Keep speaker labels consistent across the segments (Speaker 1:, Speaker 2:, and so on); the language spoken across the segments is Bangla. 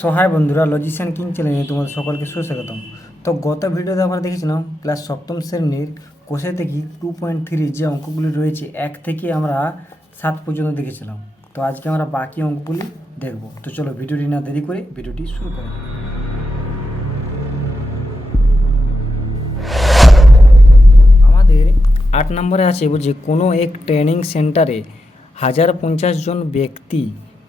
Speaker 1: সো হাই বন্ধুরা লজিশিয়ান কিং চ্যানেলে তোমাদের সকলকে সুস্বাগতম। তো গত ভিডিওতে আমরা দেখেছিলাম ক্লাস সপ্তম শ্রেণির কোষে থেকে টু পয়েন্ট থ্রি যে অঙ্কগুলি রয়েছে, এক থেকে আমরা সাত পর্যন্ত দেখেছিলাম। তো আজকে আমরা বাকি অঙ্কগুলি দেখব। তো চলো ভিডিওটি না দেরি করে ভিডিওটি শুরু করি আমাদের আট নম্বরে আছে যে কোনো এক ট্রেনিং সেন্টারে হাজার পঞ্চাশ জন ব্যক্তি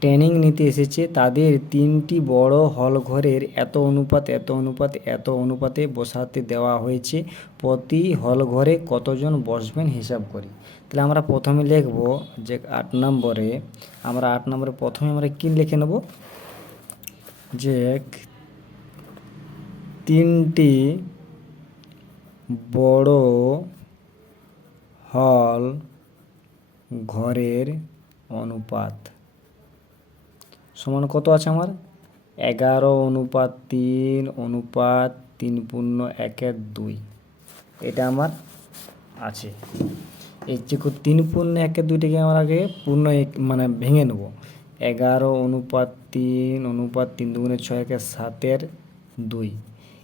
Speaker 1: ট্রেনিং নিতে এসেছে। তাদের তিনটি বড় হল ঘরের এত অনুপাত এত অনুপাত, এত অনুপাতে বসাতে দেওয়া হয়েছে। প্রতি হল ঘরে কতজন বসবেন হিসাব করি। তাহলে আমরা প্রথমে লিখব যে আট নম্বরে, আমরা আট নম্বরে প্রথমে আমরা কী লিখে নেব? যে তিনটি বড় হল ঘরের অনুপাত। সমান কত আছে আমার? এগারো অনুপাত তিন অনুপাত তিন পূর্ণ একের দুই। এটা আমার আছে। এই যে তিন পূর্ণ একের দুইটাকে আমার আগে পূর্ণ এক মানে ভেঙে নেব। এগারো অনুপাত তিন অনুপাত তিন দুগুণে ছয় একের সাতের দুই।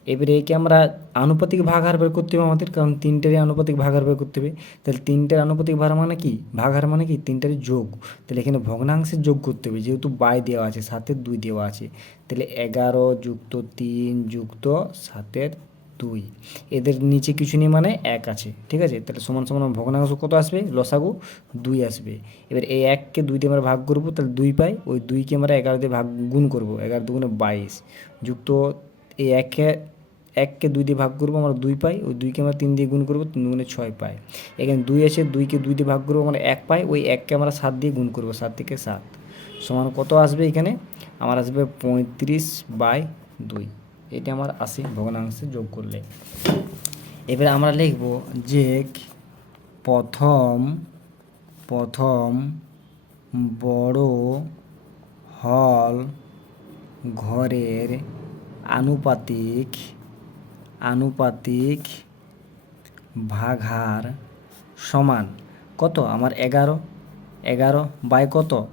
Speaker 1: এবারে একে আমরা আনুপাতিক ভাগাহার বের করতে হবে আমাদের? কারণ তিনটেরই আনুপাতিক ভাগাহার বের করতে হবে। তাহলে তিনটের আনুপাতিক ভার মানে কি? ভাগাহার মানে কি? তিনটেরই যোগ। তাহলে এখানে ভগ্নাংশের যোগ করতে হবে। যেহেতু বাই দেওয়া আছে, সাতের দুই দেওয়া আছে, তাহলে এগারো যুক্ত তিন যুক্ত সাতের দুই। এদের নিচে কিছু নেই মানে এক আছে। ঠিক আছে? তাহলে সমান সমান ভগ্নাংশ কত আসবে? লসাগু দুই আসবে। এবার এই এককে দুই দিয়ে আমরা ভাগ করব, তাহলে দুই পাই। ওই দুইকে আমরা এগারো দিয়ে ভাগ, গুণ করব। এগারো দুগুণে বাইশ। যুক্ত এই একে এককে দুই দিয়ে ভাগ করব, আমরা দুই পাই, ওই দুইকে আমরা তিন দিয়ে গুণ করব, তিন দুগুণে ছয় পাই। এখানে দুই আছে, দুইকে দুই দিয়ে ভাগ করব, আমরা এক পাই, ওই এককে আমরা সাত দিয়ে গুণ করব, সাত থেকে সাত। সমান কত আসবে এখানে? আমার আসবে পঁয়ত্রিশ বাই দুই। এটা আমার আসে ভগ্নাংশে যোগ করলে। এবারে আমরা লিখব যে প্রথম প্রথম বড় হল ঘরের আনুপাতিক আনুপাতিক ভাগার সমান কত? আমার এগারো। এগারো বাই কত?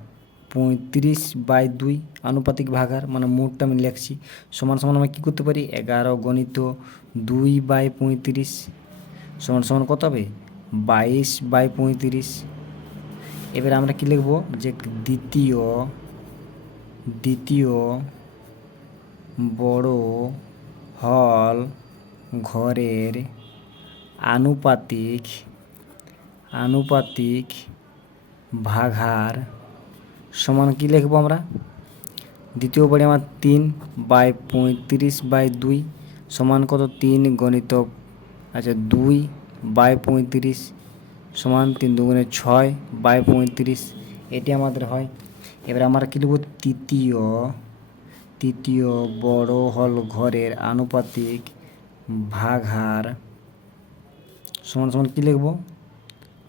Speaker 1: পঁয়ত্রিশ বাই দুই আনুপাতিক ভাগার মানে মোটটা আমি লিখছি। সমান সমান আমরা কী করতে পারি? এগারো গণিত দুই বাই পঁয়ত্রিশ। সমান সমান কত হবে? বাইশ বাই পঁয়ত্রিশ। এবার আমরা কি লিখব? যে দ্বিতীয় দ্বিতীয় বড় হল ঘরের আনুপাতিক আনুপাতিক ভাগার সমান কি লিখব আমরা? দ্বিতীয় বাড়ি আমার তিন বাই পঁয়ত্রিশ বাই দুই সমান কত? তিন গণিত আচ্ছা দুই বাই পঁয়ত্রিশ সমান তিন দুগুণে ছয় বাই পঁয়ত্রিশ, এটি আমাদের হয়। এবার আমরা কি লিখব? তৃতীয় তৃতীয় বড় হল ঘরের আনুপাতিক ভাগার সমান সমান কী লিখব?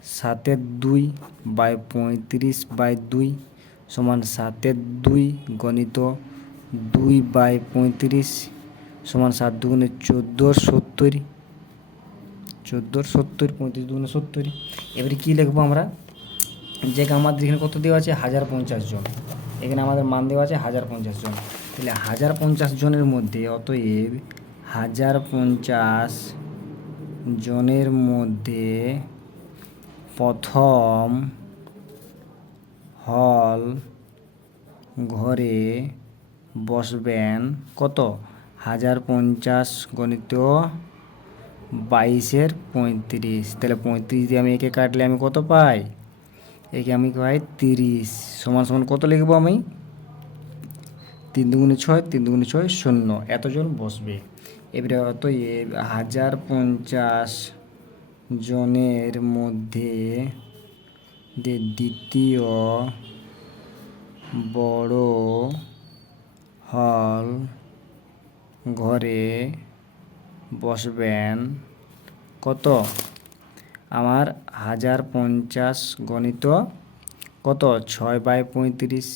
Speaker 1: সাতের দুই বাই পঁয়ত্রিশ বাই দুই সমান সাতের দুই গণিত দুই বাই পঁয়ত্রিশ সমান সাত দুগুণে চোদ্দ সত্তর। চোদ্দোর সত্তর, পঁয়ত্রিশ দুগুণে সত্তর। এবারে কী লিখব আমরা? যে আমাদের এখানে কত দেওয়া আছে? হাজার পঞ্চাশ জন। এখানে আমাদের মান দেওয়া আছে হাজার পঞ্চাশ জন। তাহলে হাজার পঞ্চাশ জনের মধ্যে, অতএব হাজার পঞ্চাশ জনের মধ্যে প্রথম হল ঘরে বসবেন কত? হাজার পঞ্চাশ গণিত বাইশের পঁয়ত্রিশ। তাহলে পঁয়ত্রিশ দিয়ে আমি একে কাটলে আমি কত পাই? একে আমি পাই তিরিশ। সমান সমান কত লিখব আমি? তিন দুগুণে ছয়, তিন দুগুণে ছয় শূন্য। এতজন বসবে। এবারে অত হাজার পঞ্চাশ জনের মধ্যে দ্বিতীয় বড় হল ঘরে বসবেন কত? আমার হাজার পঞ্চাশ গণিত কত? ছয় বাই পঁয়ত্রিশ।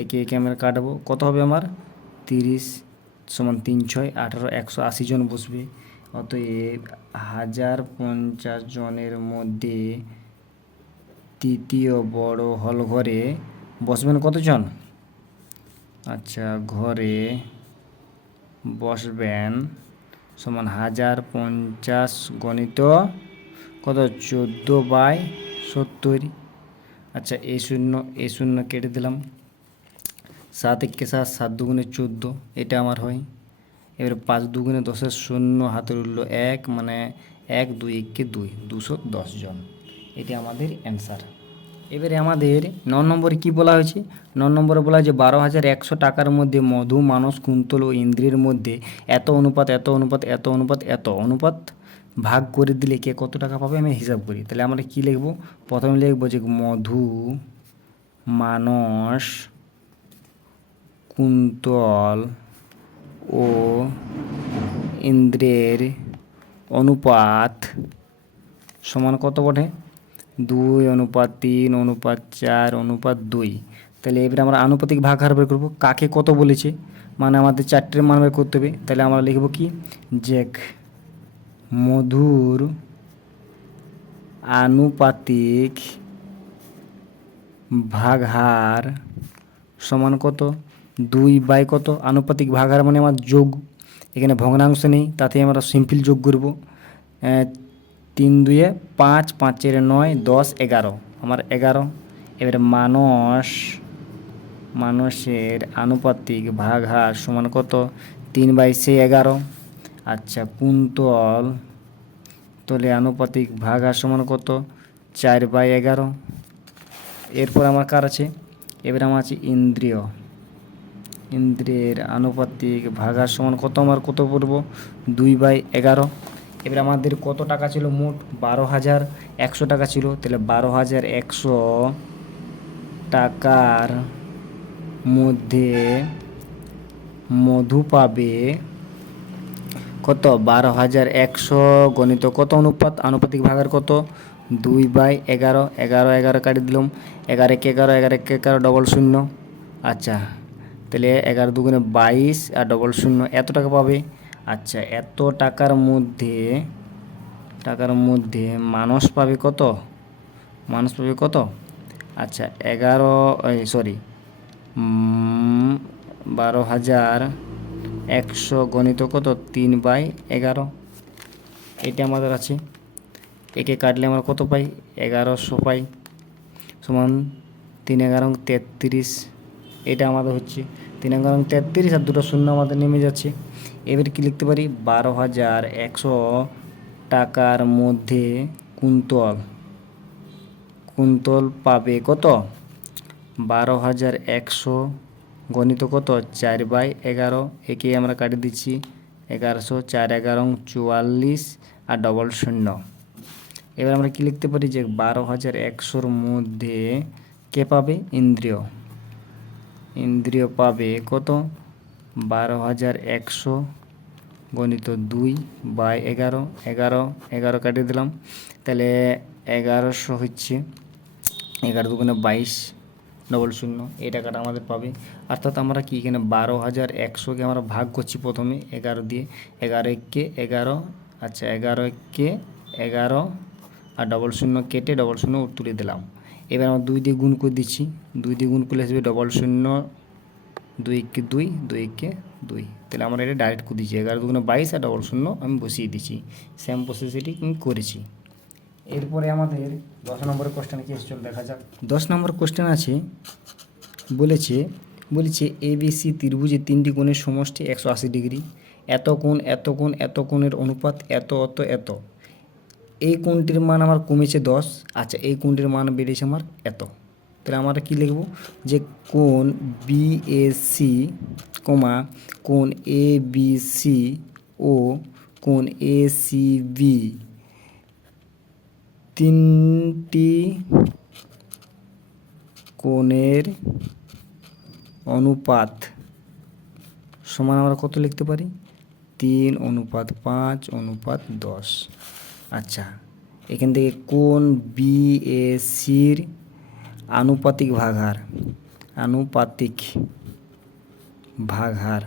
Speaker 1: একে একে আমরা কাটবো। কত হবে আমার? তিরিশ সমান তিন ছয়, আঠারো, একশো আশি জন বসবে। অতএব হাজার পঞ্চাশ জনের মধ্যে তৃতীয় বড় হল ঘরে বসবেন কতজন? আচ্ছা ঘরে বসবেন সমান হাজার পঞ্চাশ গণিত কত? চোদ্দ বাই সত্তর। আচ্ছা এই শূন্য এই শূন্য কেটে দিলাম। সাত একে সাত সাত দুগুণে চোদ্দ, এটা আমার হয়। এবার পাঁচ দুগুণে দশের শূন্য হাতের উঠল এক মানে এক, দুই একে দুই, দুশো দশ জন। এটি আমাদের অ্যান্সার। এবারে আমাদের ন নম্বরে কি বলা হয়েছে? ন নম্বরে বলা হয়েছে, বারো হাজার একশো টাকার মধ্যে মধু, মানস, কুন্তল ও ইন্দ্রিয়ের মধ্যে এত অনুপাত এত অনুপাত এত অনুপাত এত অনুপাত ভাগ করে দিলে কে কত টাকা পাবে? আমি হিসাব করি। তাহলে আমরা কি লিখব? প্রথমে লিখব যে মধু, মানস কুন্তল ও ইন্দ্রের অনুপাত সমান কত বটে? দুই, অনুপাত তিন, অনুপাত চার, অনুপাত দুই। তাহলে এবারে আমরা আনুপাতিক ভাগ হার বের করব। কাকে কত বলেছে? মানে আমাদের চারটের মান বের করতে হবে। তাহলে আমরা লিখব কি? যে মধুর আনুপাতিক ভাগহার সমান কত? দুই বাই কত? আনুপাতিক ভাগহার মানে আমার যোগ। এখানে ভগ্নাংশ নেই তাতে আমরা সিম্পল যোগ করব। তিন দুয়ে পাঁচ পাঁচের নয়, দশ, এগারো। আমার এগারো। এবারে মানস মানুষের আনুপাতিক ভাগহার সমান কত? তিন বাই সে এগারো। আচ্ছা কুন্তল, তলে আনুপাতিক ভাগহার সমান কত? চার বাই এগারো। এরপর আমার কার আছে? এবার আমার আছে ইন্দ্রিয়। ইন্দ্রিয়ের আনুপাতিক ভাগার সমান কত আমার কত পড়ব? দুই বাই এগারো। এবার আমাদের কত টাকা ছিল? মোট বারো হাজার একশো টাকা ছিল। তাহলে বারো হাজার একশো টাকার মধ্যে মধু পাবে কত? বারো হাজার একশো গণিত কত অনুপাত? আনুপাতিক ভাগার কত? দুই বাই এগারো। এগারো এগারো কাটি দিলাম। এগারো এক এগারো এগারো এক এগারো ডবল শূন্য। আচ্ছা। তাহলে এগারো দুগুণে বাইশ আর ডবল শূন্য, এত টাকা পাবে? আচ্ছা এত টাকার মধ্যে টাকার মধ্যে মানুষ পাবে কত? মানুষ পাবে কত? আচ্ছা এগারো সরি বারো হাজার একশো গণিত কত? তিন বাই এগারো। এটা আমাদের আছে। একে কাটলে আমরা কত পাই? এগারোশো পাই। সমান তিন এগারো তেত্রিশ। এটা আমাদের হচ্ছে তিন এগারো তেত্রিশ আর দুটো শূন্য আমাদের নেমে যাচ্ছে। এবার কি লিখতে পারি? বারো হাজার একশো টাকার মধ্যে কুন্তল। কুন্তল পাবে কত? বারো হাজার একশো গণিত কত? চার বাই এগারো। একে আমরা কাটি দিচ্ছি এগারোশো চার এগারো চুয়াল্লিশ আর ডবল শূন্য। এবার আমরা কি লিখতে পারি? যে বারো হাজার একশোর মধ্যে কে পাবে? ইন্দ্রিয়। ইন্দ্রিয় পাবে কত? বারো হাজার একশো গণিত দুই বাই এগারো। এগারো এগারো কাটিয়ে দিলাম। তাহলে এগারোশো হচ্ছে এগারো দুগুণে বাইশ ডবল শূন্য। এই টাকাটা আমাদের পাবে। অর্থাৎ আমরা কি এখানে বারো হাজার একশোকে আমরা ভাগ করছি প্রথমে এগারো দিয়ে। এগারো এককে এগারো আচ্ছা এগারো এককে এগারো, আর ডবল শূন্য কেটে ডবল শূন্য তুলে দিলাম। এবার আমরা দুই দিয়ে গুণ করে দিচ্ছি। দুই দিয়ে গুণ করলে আসবে ডবল শূন্য, দুই একে দুই দুই একে দুই। তাহলে আমরা এটা ডাইরেক্ট করে দিচ্ছি। এগারো দুগুণে বাইশ আর ডবল শূন্য আমি বসিয়ে দিচ্ছি। সেম প্রসেস এটি আমি করেছি। এরপরে আমাদের দশ নম্বরের কোশ্চেন কি চল দেখা যাক। দশ নম্বর কোশ্চেন আছে, বলেছে বলেছে এবিসি ত্রিভুজের তিনটি কোণের সমষ্টি একশো আশি ডিগ্রি। এত কোণ এত কোণ, এত কোণের অনুপাত এত, অত, এত। এই কোণটির মান আমার কমেছে দশ? আচ্ছা এই কোণটির মান বেড়েছে আমার এত? তাহলে আমরা কি লিখব? যে কোন বি এ সি কমা, কোন এ বি সি ও কোন এ সি বি তিনটি কোণের অনুপাত সমান আমরা কত লিখতে পারি? তিন অনুপাত পাঁচ, অনুপাত দশ। আচ্ছা এখান থেকে কোন বি এ সির আনুপাতিক ভাগহার? আনুপাতিক ভাগহার।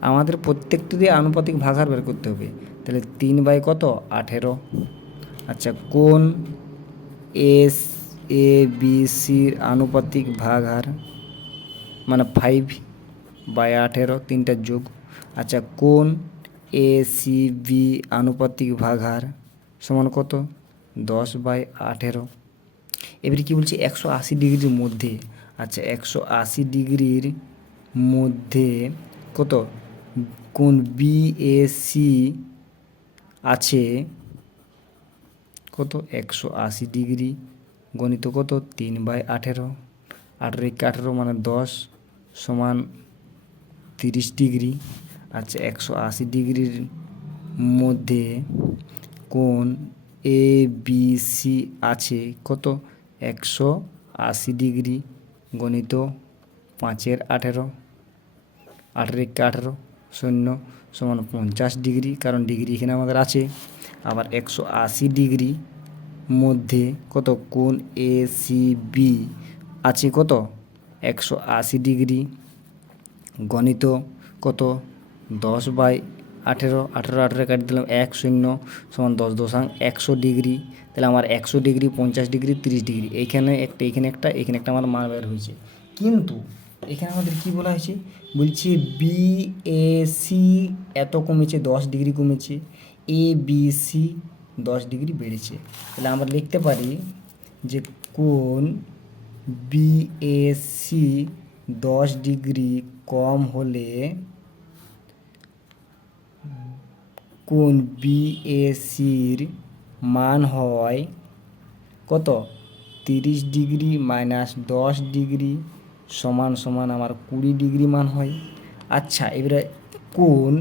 Speaker 1: আমাদের প্রত্যেকটিরই আনুপাতিক ভাগহার বের করতে হবে। তাহলে তিন বাই কত? আঠেরো। আচ্ছা কোন এস এ বি সির আনুপাতিক ভাগহার? মানে ফাইভ বাই আঠেরো, তিনটা যোগ। আচ্ছা কোন এ সি বি আনুপাতিক ভাগার সমান কত? দশ বাই আঠেরো। এবারে কী বলছে? একশো আশি ডিগ্রির মধ্যে। আচ্ছা একশো আশি ডিগ্রির মধ্যে কত? কোন বি এ সি আছে কত? একশো আশি ডিগ্রি। গণিত কত? তিন বাই আঠেরো। আঠেরো একে আঠেরো মানে দশ সমান তিরিশ ডিগ্রি। আচ্ছা একশো আশি ডিগ্রির মধ্যে কোন এ বি সি আছে। কত? একশো আশি ডিগ্রি গণিত পাঁচের আঠেরো আঠেরো একে আঠেরো, শূন্য সমান পঞ্চাশ ডিগ্রি, কারণ ডিগ্রি এখানে আমাদের আছে। আবার একশো আশি ডিগ্রি মধ্যে কত? কোন এ সি বি আছে কত? একশো আশি ডিগ্রি গণিত কত? দশ বাই আঠেরো আঠেরো আঠেরো কাটি দিলাম এক শূন্য সমান দশ দশাং একশো ডিগ্রি। তাহলে আমার একশো ডিগ্রি, পঞ্চাশ ডিগ্রি, তিরিশ ডিগ্রি। এইখানে একটা এখানে একটা এখানে একটা আমার মান বের হয়েছে। কিন্তু এখানে আমাদের কি বলা হয়েছে? বলছে বি এ সি এত কমেছে, দশ ডিগ্রি কমেছে। এ বি সি দশ ডিগ্রি বেড়েছে। তাহলে আমরা লিখতে পারি যে কোন বি এ সি দশ ডিগ্রি কম হলে কোন বিএসির মান হয় কত? তিরিশ ডিগ্রি মাইনাস দশ ডিগ্রি সমান সমান আমার কুড়ি ডিগ্রি মান হয়। আচ্ছা এবারে কোন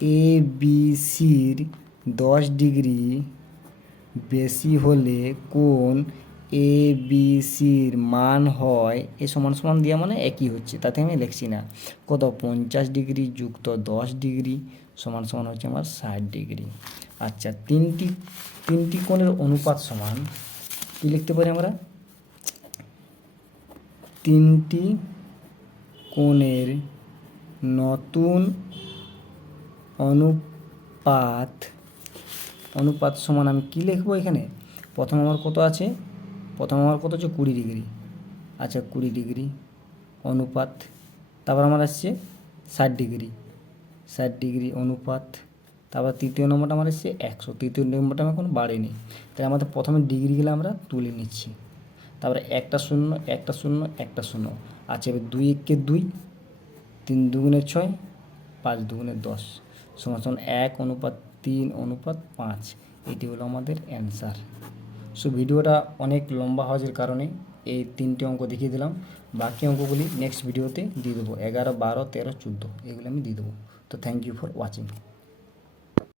Speaker 1: এ বি সির দশ ডিগ্রি বেশি হলে কোন এ বি সির মান হয় এ সমান সমান দেওয়া মানে একই হচ্ছে, তাতে আমি লিখছি না। কত? পঞ্চাশ ডিগ্রি যুক্ত দশ ডিগ্রি সমান সমান হচ্ছে আমার ষাট ডিগ্রি। আচ্ছা তিনটি তিনটি কোণের অনুপাত সমান, কী লিখতে পারি আমরা? তিনটি কোণের নতুন অনুপাত অনুপাত সমান আমি কী লিখব এখানে? প্রথম আমার কত আছে? প্রথম আমার কত হচ্ছে? কুড়ি ডিগ্রি। আচ্ছা কুড়ি ডিগ্রি, অনুপাত, তারপর আমার আসছে ষাট ডিগ্রি। ষাট ডিগ্রি, অনুপাত, তারপর তৃতীয় নম্বরটা আমার এসছে একশো। তৃতীয় নম্বরটা আমি এখন বাড়িনি। তাই আমাদের প্রথমে ডিগ্রিগুলো আমরা তুলে নিচ্ছি। তারপরে একটা শূন্য একটা শূন্য একটা শূন্য। আচ্ছা এবার দুই একে দুই, তিন দুগুণে ছয়, পাঁচ দুগুণে দশ। সমান এক, অনুপাত তিন, অনুপাত পাঁচ। এটি হলো আমাদের অ্যান্সার। সো ভিডিওটা অনেক লম্বা হওয়ার কারণে এই তিনটে অঙ্ক দেখিয়ে দিলাম। বাকি অঙ্কগুলি নেক্সট ভিডিওতে দিয়ে দেবো। এগারো, বারো, তেরো, চোদ্দ, এগুলো আমি দিয়ে দেবো। তো থ্যাংক ইউ ফর ওয়াচিং